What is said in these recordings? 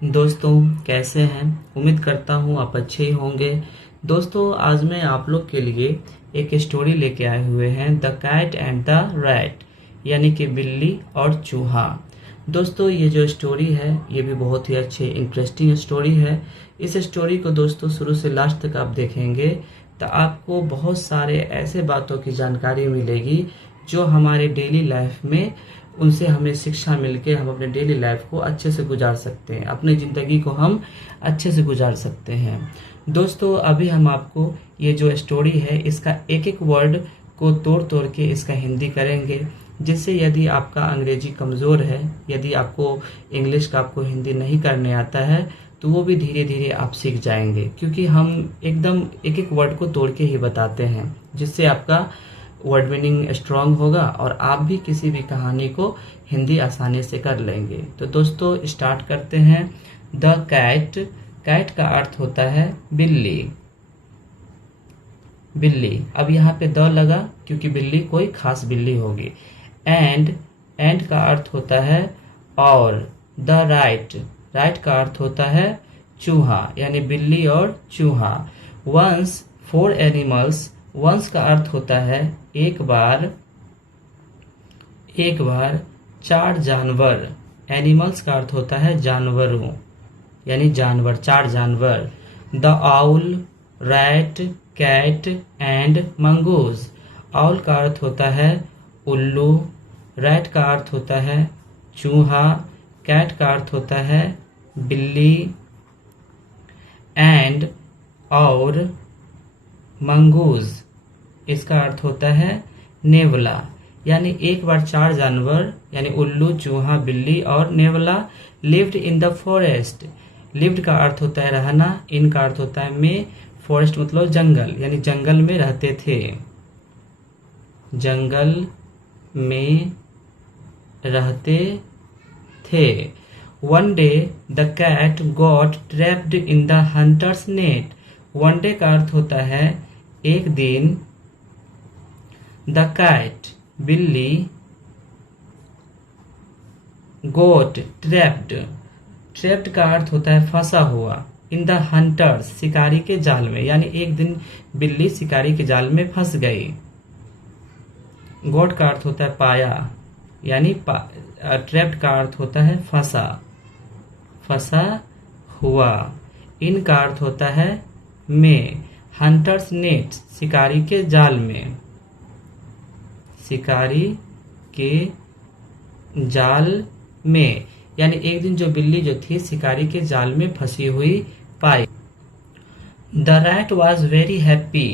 दोस्तों कैसे हैं। उम्मीद करता हूँ आप अच्छे ही होंगे। दोस्तों आज मैं आप लोग के लिए एक स्टोरी लेके आए हुए हैं, the cat and the rat, यानी कि बिल्ली और चूहा। दोस्तों ये जो स्टोरी है ये भी बहुत ही अच्छी इंटरेस्टिंग स्टोरी है। इस स्टोरी को दोस्तों शुरू से लास्ट तक आप देखेंगे तो आपको बहुत सारे ऐसे बातों की जानकारी मिलेगी जो हमारे डेली लाइफ में उनसे हमें शिक्षा मिलके हम अपने डेली लाइफ को अच्छे से गुजार सकते हैं, अपनी ज़िंदगी को हम अच्छे से गुजार सकते हैं। दोस्तों अभी हम आपको ये जो स्टोरी है इसका एक एक वर्ड को तोड़ तोड़ के इसका हिंदी करेंगे, जिससे यदि आपका अंग्रेजी कमज़ोर है, यदि आपको इंग्लिश का आपको हिंदी नहीं करने आता है तो वो भी धीरे धीरे आप सीख जाएंगे, क्योंकि हम एकदम एक एक वर्ड को तोड़ के ही बताते हैं, जिससे आपका वर्ड मीनिंग स्ट्रांग होगा और आप भी किसी भी कहानी को हिंदी आसानी से कर लेंगे। तो दोस्तों स्टार्ट करते हैं। द कैट, कैट का अर्थ होता है बिल्ली। बिल्ली, अब यहाँ पे द लगा क्योंकि बिल्ली कोई खास बिल्ली होगी। एंड का अर्थ होता है और। द राइट, राइट का अर्थ होता है चूहा, यानी बिल्ली और चूहा। वंस, फोर एनिमल्स, वंस का अर्थ होता है एक बार, एक बार। चार जानवर, एनिमल्स का अर्थ होता है जानवरों, यानी जानवर, चार जानवर। The owl, rat, cat and mongoose, owl का अर्थ होता है उल्लू, रैट का अर्थ होता है चूहा, कैट का अर्थ होता है बिल्ली, एंड और मंगूज इसका अर्थ होता है नेवला। यानी एक बार चार जानवर यानी उल्लू, चूहा, बिल्ली और नेवला lived in the forest. Lived का अर्थ होता है रहना, इन का अर्थ होता है में, फॉरेस्ट मतलब जंगल, यानी जंगल में रहते थे, जंगल में रहते थे। One day the cat got trapped in the hunter's net. One day का अर्थ होता है एक दिन। द कैट बिल्ली, गोट ट्रैप्ड, ट्रैप्ड का अर्थ होता है फंसा हुआ, इन द हंटर्स शिकारी के जाल में, यानी एक दिन बिल्ली शिकारी के जाल में फंस गई। गोट का अर्थ होता है पाया, यानी ट्रैप्ड का अर्थ होता है फंसा, फंसा हुआ। इन का अर्थ होता है में, हंटर्स नेट शिकारी के जाल में, शिकारी के जाल में, यानी एक दिन जो बिल्ली जो थी शिकारी के जाल में फंसी हुई पाई। The rat was very happy,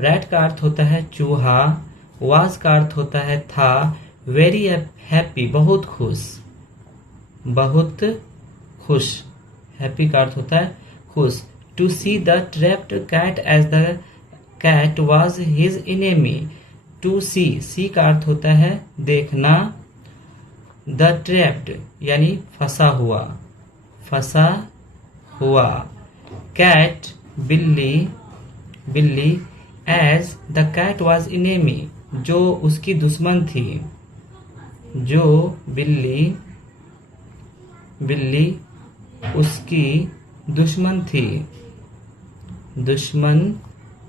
rat का अर्थ होता है चूहा, वाज का अर्थ होता है था, वेरी हैप्पी बहुत खुश, बहुत खुश, हैप्पी का अर्थ होता है खुश। To see the trapped cat as the cat was his enemy. To see, see का अर्थ होता है देखना। द ट्रैप्ड यानी फंसा हुआ, फंसा हुआ। कैट बिल्ली, बिल्ली। As the cat was enemy, जो उसकी दुश्मन थी, जो बिल्ली, बिल्ली उसकी दुश्मन थी, दुश्मन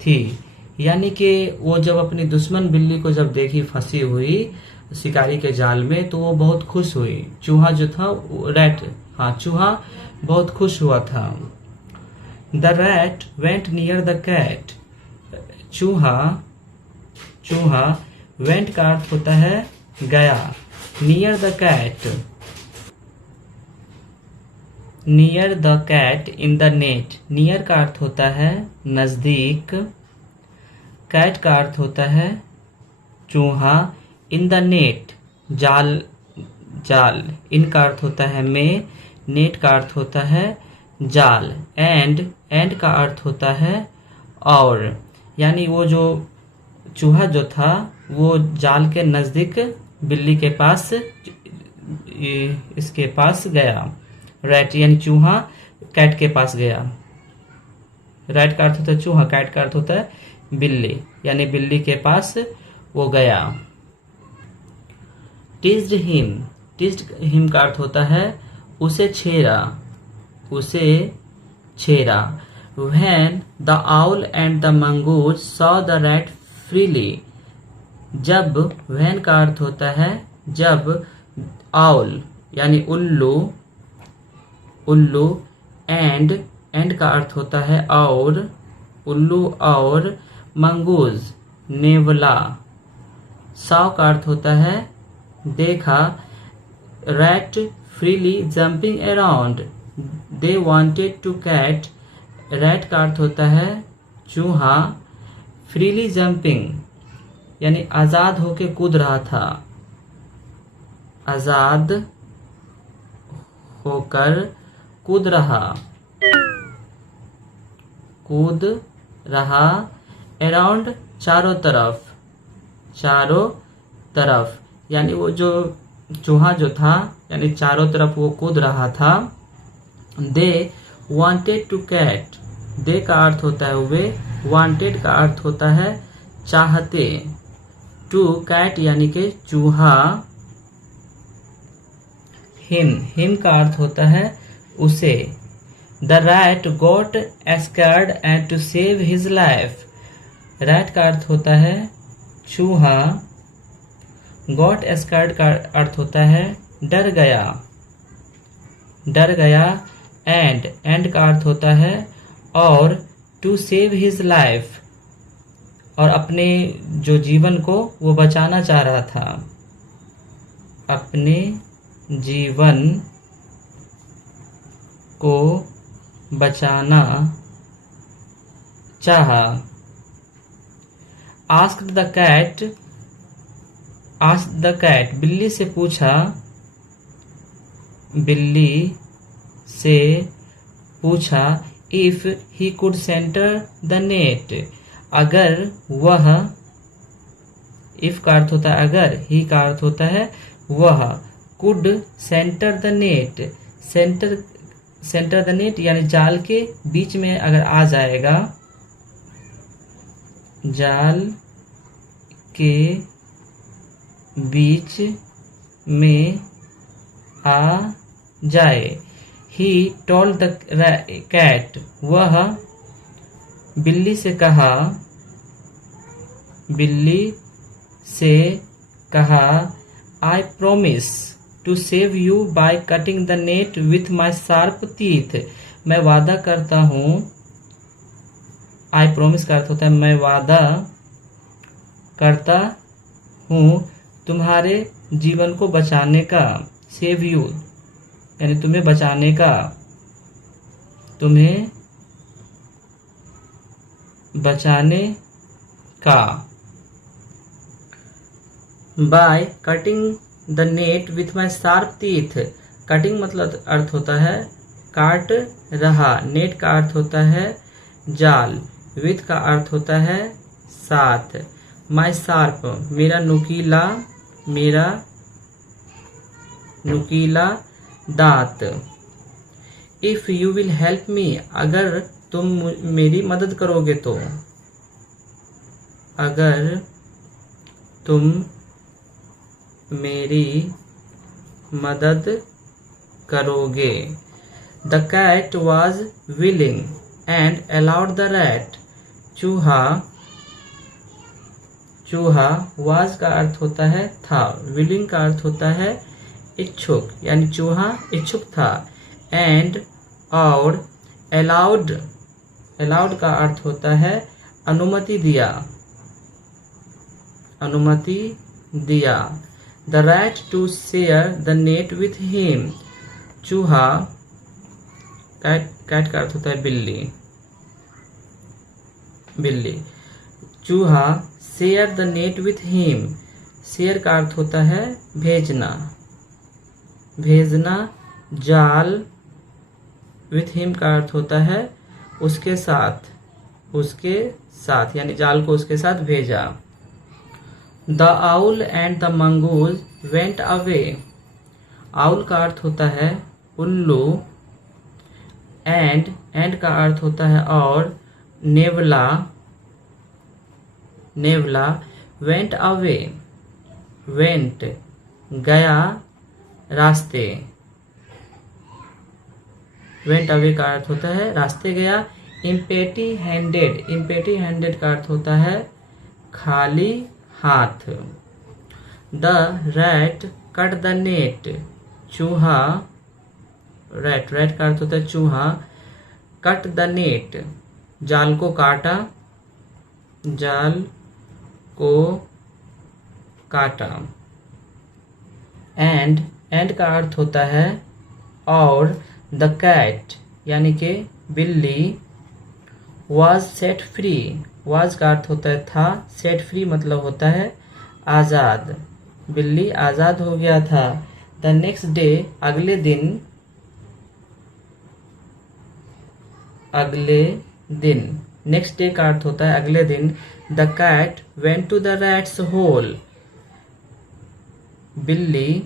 थी। यानी कि वो जब अपनी दुश्मन बिल्ली को जब देखी फंसी हुई शिकारी के जाल में तो वो बहुत खुश हुई। चूहा जो था, रैट, हाँ चूहा बहुत खुश हुआ था। The rat went near the cat, चूहा, चूहा वेंट का अर्थ होता है गया, near the cat, near the cat in the net, near का अर्थ होता है नजदीक, कैट का अर्थ होता है चूहा, इन द नेट जाल, जाल, इन का अर्थ होता है में, नेट का अर्थ होता है जाल, एंड का अर्थ होता है और, यानी वो जो चूहा जो था वो जाल के नजदीक बिल्ली के पास, इसके पास गया। रैट यानी चूहा कैट के पास गया। रैट का अर्थ होता है चूहा, कैट का अर्थ होता है बिल्ली, यानी बिल्ली के पास वो गया। टीज्ड हिम, टीज्ड हिम का अर्थ होता है उसे छेड़ा, उसे छेड़ा। When the owl and the mongoose saw the rat freely, जब when का अर्थ होता है जब owl यानी उल्लू, एंड का अर्थ होता है और, उल्लू और, मंगूज नेवला, saw का अर्थ होता है देखा, rat freely jumping around, they wanted to catch, rat का अर्थ होता है चूहा, freely jumping यानी आजाद होके कूद रहा था, आजाद होकर कूद रहा, अराउंड चारों तरफ यानी वो जो चूहा जो था यानी चारों तरफ वो कूद रहा था। दे वांटेड टू कैट, दे का अर्थ होता है वे, वांटेड का अर्थ होता है चाहते, टू कैट यानी कि चूहा, हिम का अर्थ होता है उसे। The rat got scared and to save his life, rat का अर्थ होता है चूहा, गॉट स्कैर्ड का अर्थ होता है डर गया, एंड का अर्थ होता है और, टू सेव हिज लाइफ और अपने जो जीवन को वो बचाना चाह रहा था, अपने जीवन को बचाना चाहा। आस्क्ड द कैट, बिल्ली से पूछा, if he could centre the net, अगर वह, इफ का अर्थ होता है अगर, ही का अर्थ होता है वह, could centre the net, centre the net यानी जाल के बीच में अगर आ जाएगा, जाल के बीच में आ जाए। ही टोल्ड द कैट, वह बिल्ली से कहा, I promise to save you by cutting the net with my sharp teeth, मैं वादा करता हूँ, आई प्रोमिस का अर्थ होता है मैं वादा करता हूँ तुम्हारे जीवन को बचाने का, सेव यू यानी तुम्हें बचाने का, bye cutting the net with my sharp teeth, cutting मतलब अर्थ होता है काट रहा, नेट का अर्थ होता है जाल, विथ का अर्थ होता है साथ, माई शार्प मेरा नुकीला दांत, if you will help me अगर तुम मेरी मदद करोगे तो, अगर तुम मेरी मदद करोगे। The cat was willing and allowed the rat, चूहा वाज का अर्थ होता है था, विलिंग का अर्थ होता है इच्छुक यानी चूहा इच्छुक था, एंड और अलाउड का अर्थ होता है अनुमति दिया, the rat to share the net with him, चूहा, कैट का अर्थ होता है बिल्ली, चूहा share the net with him, share का अर्थ होता है भेजना, जाल, विथ हिम का अर्थ होता है उसके साथ यानी जाल को उसके साथ भेजा। The owl and the mongoose went away, owl का अर्थ होता है उल्लू, एंड का अर्थ होता है और, नेवला, वेंट अवे, वेंट गया वेंट अवे का अर्थ होता है रास्ते गया। इम्पेटी हैंडेड का अर्थ होता है खाली हाथ। The rat cut the net, चूहा, रैट का अर्थ होता है चूहा। कट द नेट, जाल को काटा, जाल को काटा। एंड का अर्थ होता है और। द कैट यानी कि बिल्ली। वाज सेट फ्री, वाज का अर्थ होता है था, सेट फ्री मतलब होता है आज़ाद। बिल्ली आज़ाद हो गया था। द नेक्स्ट डे, अगले दिन, नेक्स्ट डे का अर्थ होता है अगले दिन। The cat went to the rat's hole, बिल्ली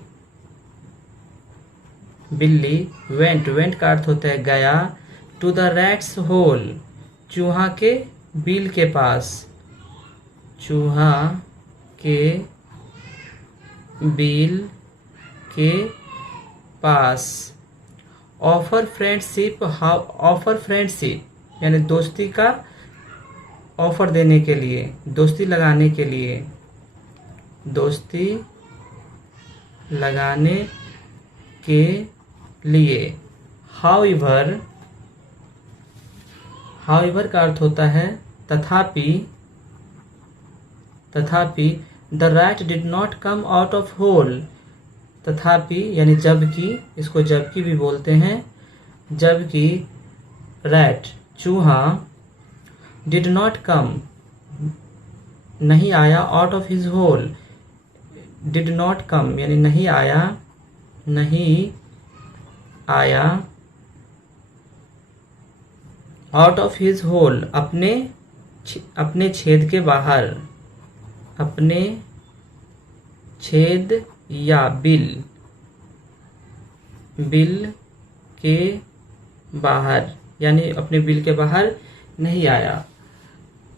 वेंट का अर्थ होता है गया। टू द रैट्स होल, चूहा के बिल के पास, चूहा के बिल के पास। ऑफर फ्रेंडशिप यानी दोस्ती का ऑफर देने के लिए, दोस्ती लगाने के लिए, दोस्ती लगाने के लिए। हाउएवर का अर्थ होता है तथापि। The rat did not come out of hole, तथापि यानी जबकि, इसको जबकि भी बोलते हैं। जबकि रैट चूहा, डिड नॉट कम नहीं आया, out of his hole, did not come यानी नहीं आया आउट ऑफ हिज होल अपने छेद के बाहर, अपने छेद या बिल के बाहर यानी अपने बिल के बाहर नहीं आया।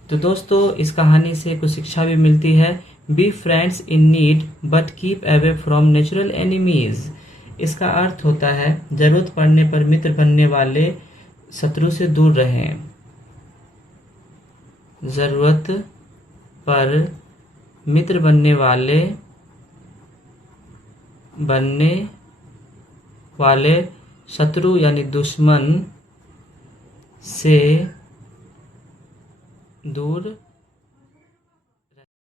तो दोस्तों इस कहानी से कुछ शिक्षा भी मिलती है। Be friends in need but keep away from natural enemies. इसका अर्थ होता है जरूरत पड़ने पर मित्र बनने वाले शत्रु से दूर रहें। जरूरत पर मित्र बनने वाले शत्रु यानी दुश्मन से दूर